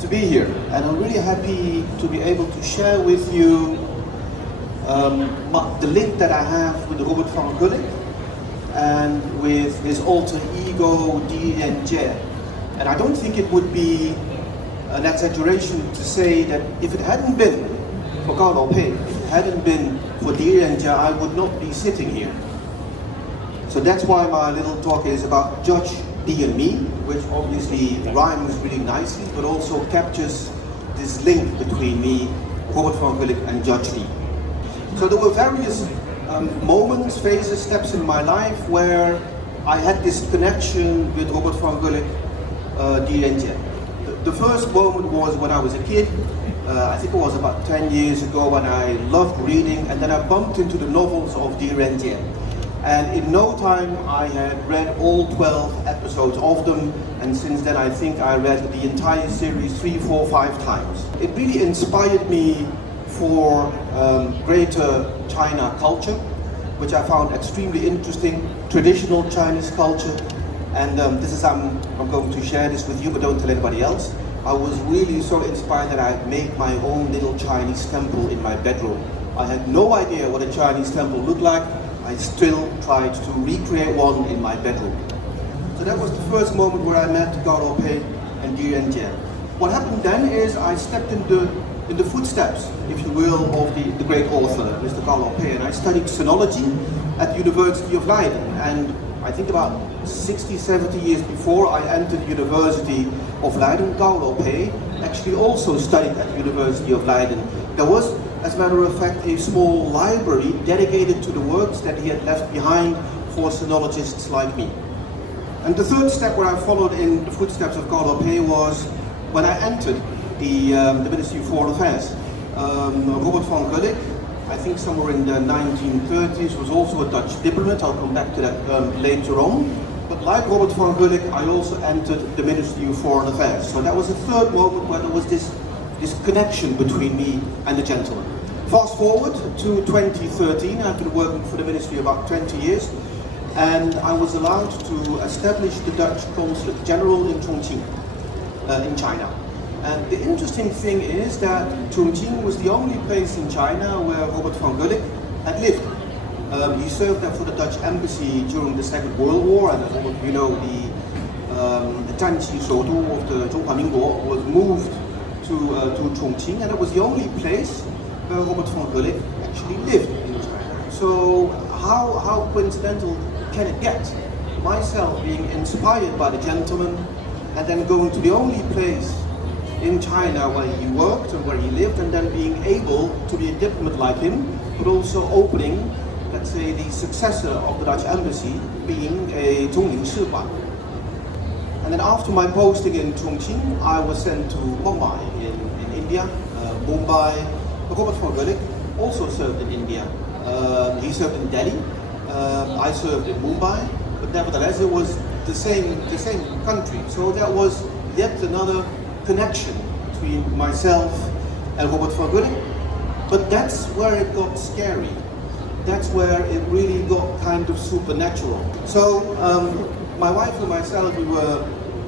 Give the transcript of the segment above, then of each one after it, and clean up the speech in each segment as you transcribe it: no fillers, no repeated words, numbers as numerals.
to be here, and I'm really happy to be able to share with you the link that I have with Robert van Gulik and with his alter ego狄仁杰. And I don't think it would be an exaggeration to say that if it hadn't been for Cao Lo Pei, if it hadn't been for狄仁杰, I would not be sitting here. So that's why my little talk is about Judge Dee and me, which obviously rhymes really nicely, but also captures this link between me, Robert van Gulik, and Judge Dee. So there were various moments, phases, steps in my life where I had this connection with Robert van Gulik,狄仁杰. The first moment was when I was a kid. I think it was about 10 years ago when I loved reading, and then I bumped into the novels of狄仁杰. And in no time I had read all 12 episodes of them, and since then I think I read the entire series 3, 4, 5 times. It really inspired me for greater China culture, which I found extremely interesting, traditional Chinese culture. And this is, I'm going to share this with you, but don't tell anybody else. I was really so inspired that I made my own little Chinese temple in my bedroom. I had no idea what a Chinese temple looked like. I still tried to recreate one in my bedroom. So that was the first moment where I met Cao Lo Pei and狄仁杰. What happened then is I stepped in the footsteps, if you will, of the great author, Mr. Cao Lo Pei, and I studied sinology at the University of Leiden. And I think about 60, 70 years before I entered the University of Leiden, Cao Lo Pei actually also studied at the University of Leiden. There was, as a matter of fact, a small library dedicated to the works that he had left behind for sinologists like me. And the third step where I followed in the footsteps of Cao Lo Pei was when I entered the Ministry of Foreign Affairs. Robert van Gulik, I think somewhere in the 1930s, was also a Dutch diplomat. I'll come back to that later on. But like Robert van Gulik, I also entered the Ministry of Foreign Affairs. So that was the third moment where there was this connection between me and the gentleman. Fast forward to 2013, I've been working for the Ministry about 20 years, and I was allowed to establish the Dutch Consulate General in Chongqing, in China. And the interesting thing is that Chongqing was the only place in China where Robert van Gulik had lived. He served there for the Dutch embassy during the Second World War, and as all of you know, the Chanqi Shoudu of the Zhonghuа Minguo was moved to Chongqing, and it was the only place where Robert van Gulik actually lived in China. So how coincidental can it get? Myself being inspired by the gentleman, and then going to the only place in China where he worked and where he lived, and then being able to be a diplomat like him, but also opening, let's say, the successor of the Dutch embassy, being a Zhongling Shihuan. And then after my posting in Chongqing, I was sent to Mumbai in India. Mumbai, Robert van Gulik also served in India. He served in Delhi. I served in Mumbai, but nevertheless it was the same country. So that was yet another connection between myself and Robert van Gulik. But that's where it got scary. That's where it really got kind of supernatural. So my wife and myself, we were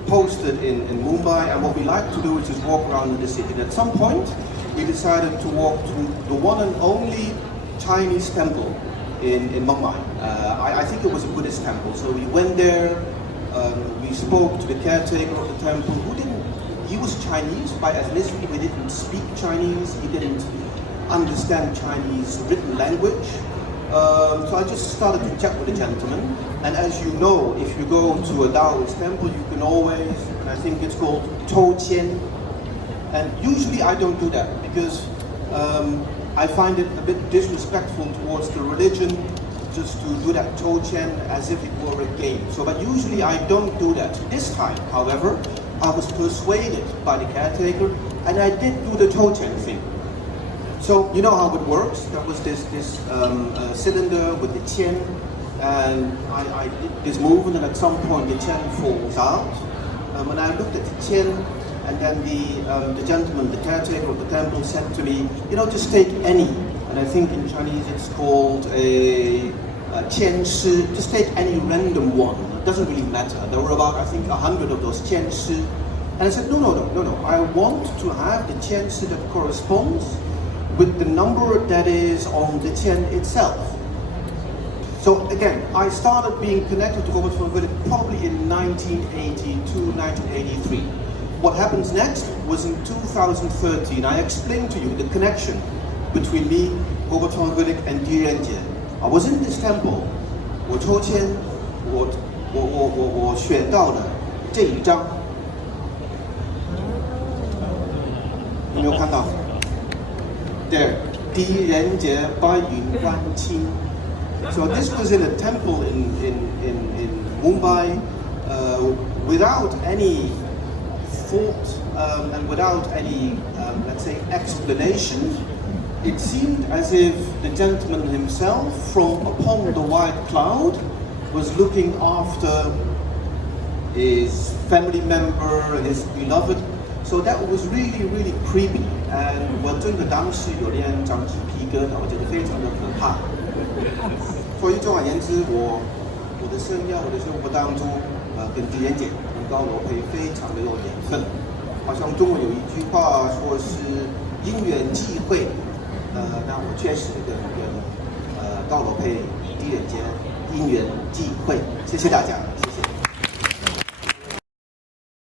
posted in Mumbai, and what we like to do is just walk around in the city. And at some point, we decided to walk to the one and only Chinese temple in Mumbai. I think it was a Buddhist temple. So we went there, we spoke to the caretaker of the temple, he was Chinese by ethnicity, but he didn't speak Chinese, he didn't understand Chinese written language. So I just started to chat with the gentleman, and as you know, if you go to a Taoist temple, you can always, and I think it's called Tou Qian, and usually I don't do that because I find it a bit disrespectful towards the religion just to do that Tou Qian as if it were a game. So, but usually I don't do that. This time, however, I was persuaded by the caretaker, and I did do the Tou Qian thing. So you know how it works. There was this cylinder with the qian, and I did this movement, and at some point the qian falls out. When I looked at the qian, and then the gentleman, the caretaker of the temple, said to me, you know, just take any. And I think in Chinese it's called a qian shi. Just take any random one. It doesn't really matter. There were about, I think, 100 of those qian shi. And I said, no. I want to have the qian that corresponds with the number that is on the qian itself. So again, I started being connected to Robert van Gulik probably in 1982, 1983. What happens next was in 2013. I explained to you the connection between me, Robert van Gulik, and Di Renjie. I was in this temple. 我抽签，我选到了这一张，有没有看到 ？There, 狄仁杰白云观清。So this was in a temple in Mumbai, without any thought and without any, let's say, explanation. It seemed as if the gentleman himself, from upon the white cloud, was looking after his family member and his beloved. So that was really, really creepy. And 我真的当时有点长起皮疙瘩，我觉得非常的可怕。所以总而言之，我的生涯，我的生活当中，跟狄仁杰、跟高罗佩非常的有缘分。好像中文有一句话说是因缘际会。那我确实跟高罗佩、狄仁杰因缘际会，谢谢大家，谢谢。